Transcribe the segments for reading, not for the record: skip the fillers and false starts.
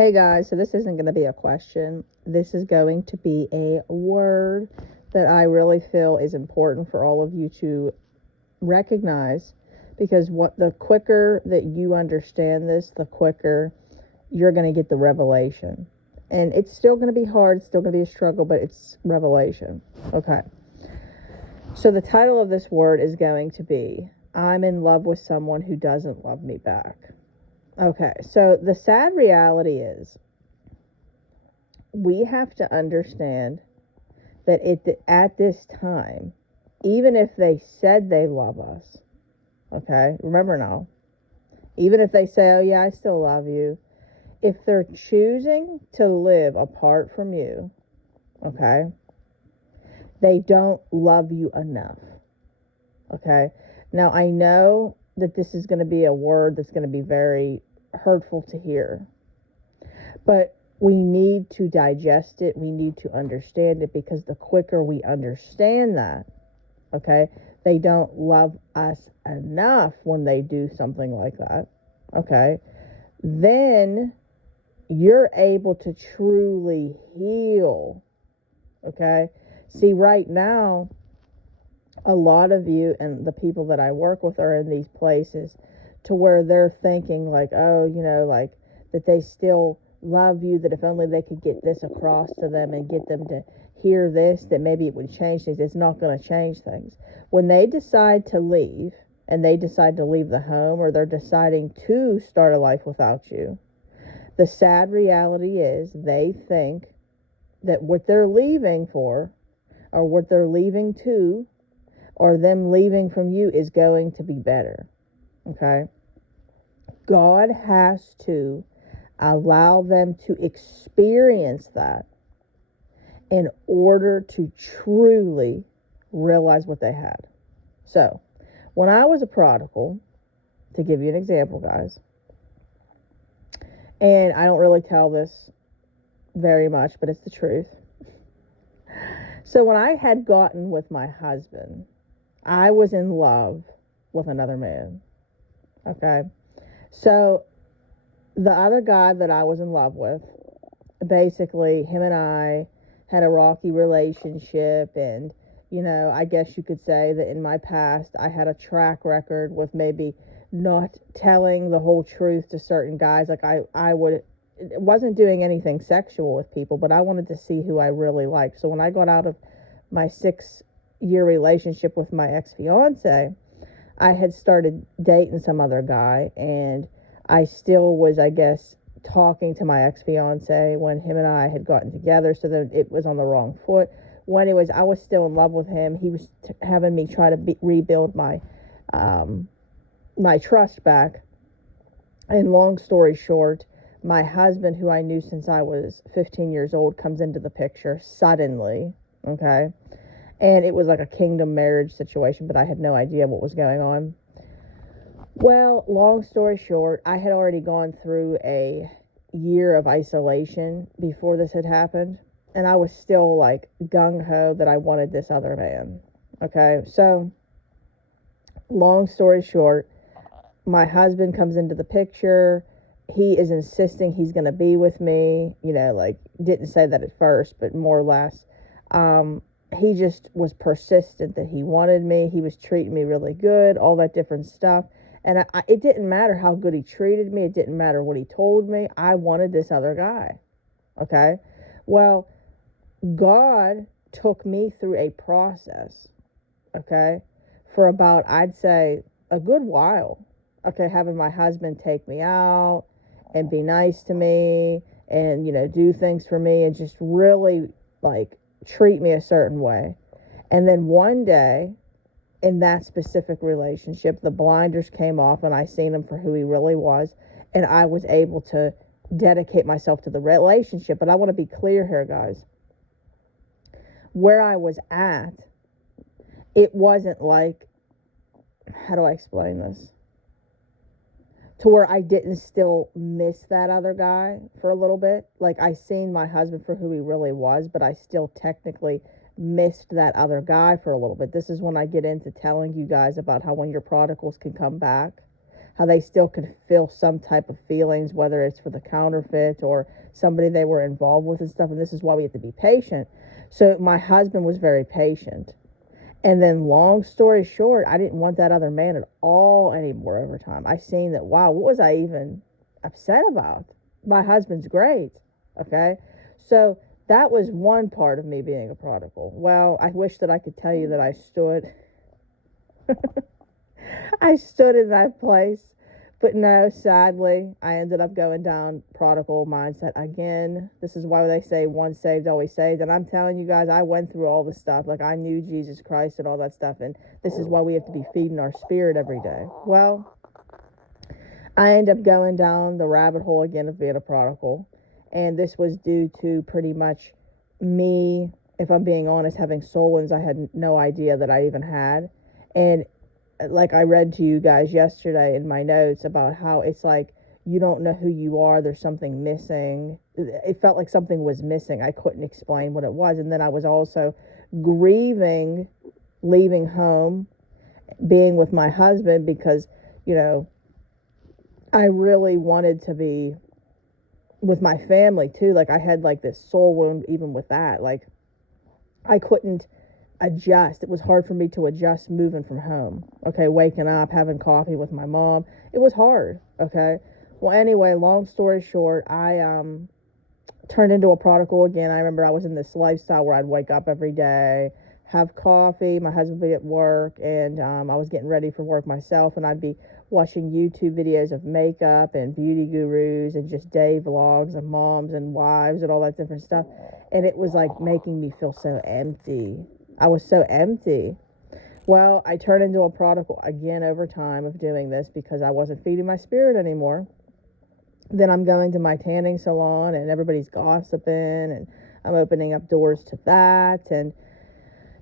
Hey guys, so this isn't going to be a question. This is going to be a word that I really feel is important for all of you to recognize, because the quicker that you understand this, the quicker you're going to get the revelation. And it's still going to be hard, it's still going to be a struggle, but it's revelation. Okay. So the title of this word is going to be, I'm in love with someone who doesn't love me back. Okay, so the sad reality is we have to understand that at this time, even if they said they love us, okay, remember now, even if they say, oh yeah, I still love you, if they're choosing to live apart from you, okay, they don't love you enough, okay? Now, I know that this is going to be a word that's going to be very hurtful to hear, but we need to digest it. We need to understand it, because the quicker we understand that, okay, they don't love us enough when they do something like that, okay, then you're able to truly heal, okay? See, right now, a lot of you and the people that I work with are in these places to where they're thinking like, oh, like that they still love you, that if only they could get this across to them and get them to hear this, that maybe it would change things. It's not going to change things. When they decide to leave, and they decide to leave the home, or they're deciding to start a life without you, the sad reality is they think that what they're leaving for, or what they're leaving to, or them leaving from you is going to be better, okay? God has to allow them to experience that in order to truly realize what they had. So, when I was a prodigal, to give you an example, guys, and I don't really tell this very much, but it's the truth. So when I had gotten with my husband, I was in love with another man, okay? So the other guy that I was in love with, basically, him and I had a rocky relationship, and, I guess you could say that in my past, I had a track record with maybe not telling the whole truth to certain guys. Like I wasn't doing anything sexual with people, but I wanted to see who I really liked. So when I got out of my 6-year relationship with my ex-fiance, I had started dating some other guy, and I still was, I guess, talking to my ex-fiance when him and I had gotten together, so that it was on the wrong foot. When I was still in love with him, he was having me try to rebuild my my trust back. And long story short, my husband, who I knew since I was 15 years old, comes into the picture suddenly, okay? And it was like a kingdom marriage situation, but I had no idea what was going on. Well, long story short, I had already gone through a year of isolation before this had happened, and I was still like gung-ho that I wanted this other man, okay? So, long story short, my husband comes into the picture. He is insisting he's going to be with me, like, didn't say that at first, but more or less. He just was persistent that he wanted me. He was treating me really good, all that different stuff. And it didn't matter how good he treated me. It didn't matter what he told me. I wanted this other guy, okay? Well, God took me through a process, okay, for about, I'd say, a good while, okay, having my husband take me out and be nice to me and, do things for me and just really, like, treat me a certain way. And then one day, in that specific relationship, the blinders came off and I seen him for who he really was, and I was able to dedicate myself to the relationship. But I want to be clear here, guys. Where I was at, it wasn't like, how do I explain this? To where I didn't still miss that other guy for a little bit. Like, I seen my husband for who he really was, but I still technically missed that other guy for a little bit. This is when I get into telling you guys about how when your prodigals can come back, how they still could feel some type of feelings, whether it's for the counterfeit or somebody they were involved with and stuff. And this is why we have to be patient. So my husband was very patient. And then long story short, I didn't want that other man at all anymore over time. I seen that, wow, what was I even upset about? My husband's great. Okay. So that was one part of me being a prodigal. Well, I wish that I could tell you that I stood I stood in that place. But no, sadly, I ended up going down prodigal mindset again. This is why they say once saved, always saved. And I'm telling you guys, I went through all the stuff. Like, I knew Jesus Christ and all that stuff. And this is why we have to be feeding our spirit every day. Well, I ended up going down the rabbit hole again of being a prodigal. And this was due to pretty much me, if I'm being honest, having soul wounds I had no idea that I even had. And like I read to you guys yesterday in my notes about how it's like you don't know who you are, there's something missing. It felt like something was missing. I couldn't explain what it was. And then I was also grieving leaving home, being with my husband, because, you know, I really wanted to be with my family too. Like, I had like this soul wound even with that. Like, I couldn't adjust. It was hard for me to adjust moving from home. Okay, waking up, having coffee with my mom. It was hard. Okay. Well, anyway, long story short, I turned into a prodigal again. I remember I was in this lifestyle where I'd wake up every day, have coffee, my husband would be at work, and I was getting ready for work myself, and I'd be watching YouTube videos of makeup and beauty gurus and just day vlogs of moms and wives and all that different stuff. And it was like making me feel so empty. I was so empty. Well, I turned into a prodigal again over time of doing this because I wasn't feeding my spirit anymore. Then I'm going to my tanning salon and everybody's gossiping and I'm opening up doors to that. And,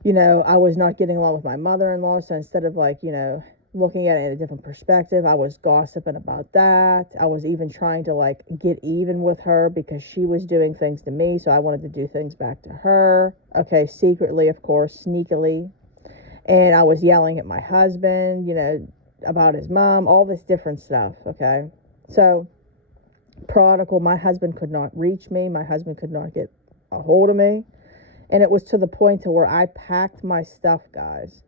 you know, I was not getting along with my mother-in-law. So instead of like, you know, looking at it in a different perspective, I was gossiping about that. I was even trying to like get even with her because she was doing things to me, so I wanted to do things back to her. Okay, secretly, of course, sneakily. And I was yelling at my husband, you know, about his mom, all this different stuff. Okay, so prodigal, my husband could not reach me, my husband could not get a hold of me, and it was to the point to where I packed my stuff, guys,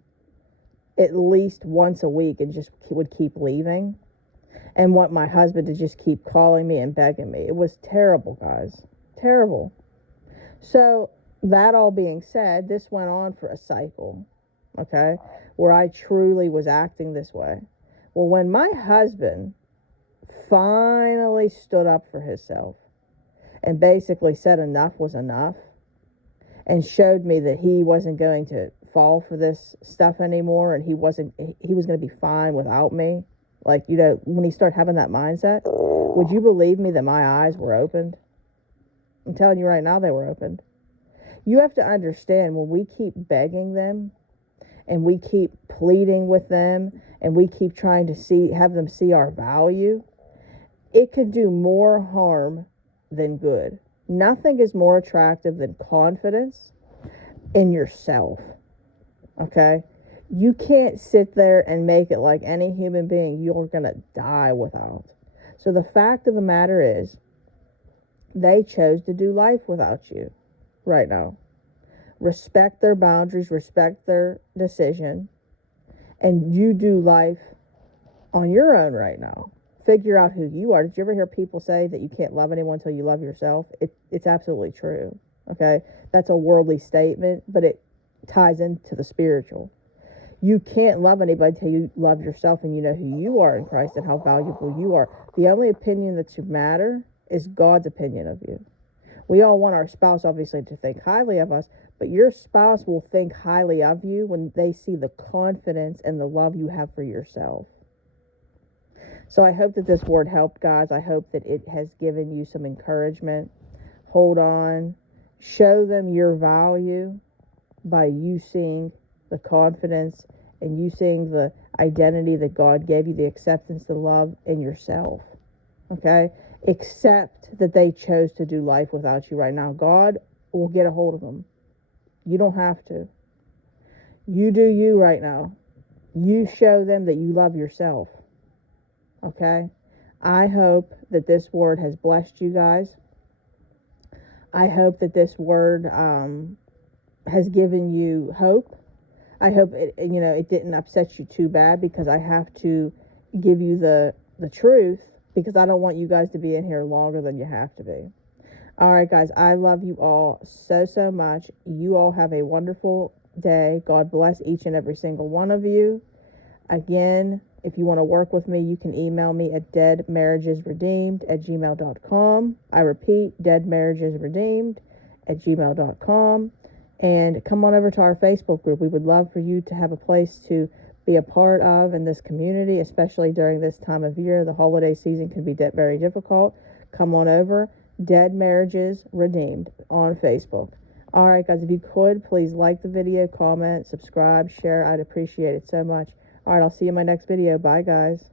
at least once a week and just would keep leaving and want my husband to just keep calling me and begging me. It was terrible, guys. Terrible. So that all being said, this went on for a cycle, okay, where I truly was acting this way. Well, when my husband finally stood up for himself and basically said enough was enough and showed me that he wasn't going to fall for this stuff anymore, and he was going to be fine without me. Like, you know, when he started having that mindset, would you believe me that my eyes were opened? I'm telling you right now, they were opened. You have to understand, when we keep begging them and we keep pleading with them and we keep trying to have them see our value, it could do more harm than good. Nothing is more attractive than confidence in yourself. Okay? You can't sit there and make it like any human being you're going to die without. So the fact of the matter is, they chose to do life without you right now. Respect their boundaries, respect their decision, and you do life on your own right now. Figure out who you are. Did you ever hear people say that you can't love anyone until you love yourself? It's absolutely true. Okay? That's a worldly statement, but it ties into the spiritual. You can't love anybody until you love yourself and you know who you are in Christ and how valuable you are. The only opinion that should matter is God's opinion of you. We all want our spouse, obviously, to think highly of us, but your spouse will think highly of you when they see the confidence and the love you have for yourself. So I hope that this word helped, guys. I hope that it has given you some encouragement. Hold on. Show them your value by you seeing the confidence and you seeing the identity that God gave you, the acceptance, the love in yourself. Okay? Accept that they chose to do life without you right now. God will get a hold of them. You don't have to. You do you right now. You show them that you love yourself. Okay? I hope that this word has blessed you guys. I hope that this word has given you hope. I hope it didn't upset you too bad, because I have to give you the truth, because I don't want you guys to be in here longer than you have to be. All right, guys, I love you all so, so much. You all have a wonderful day. God bless each and every single one of you. Again, if you want to work with me, you can email me at deadmarriagesredeemed@gmail.com. I repeat, deadmarriagesredeemed@gmail.com. And come on over to our Facebook group. We would love for you to have a place to be a part of in this community, especially during this time of year. The holiday season can be very difficult. Come on over, Dead Marriages Redeemed on Facebook. All right, guys, if you could, please like the video, comment, subscribe, share. I'd appreciate it so much. All right, I'll see you in my next video. Bye, guys.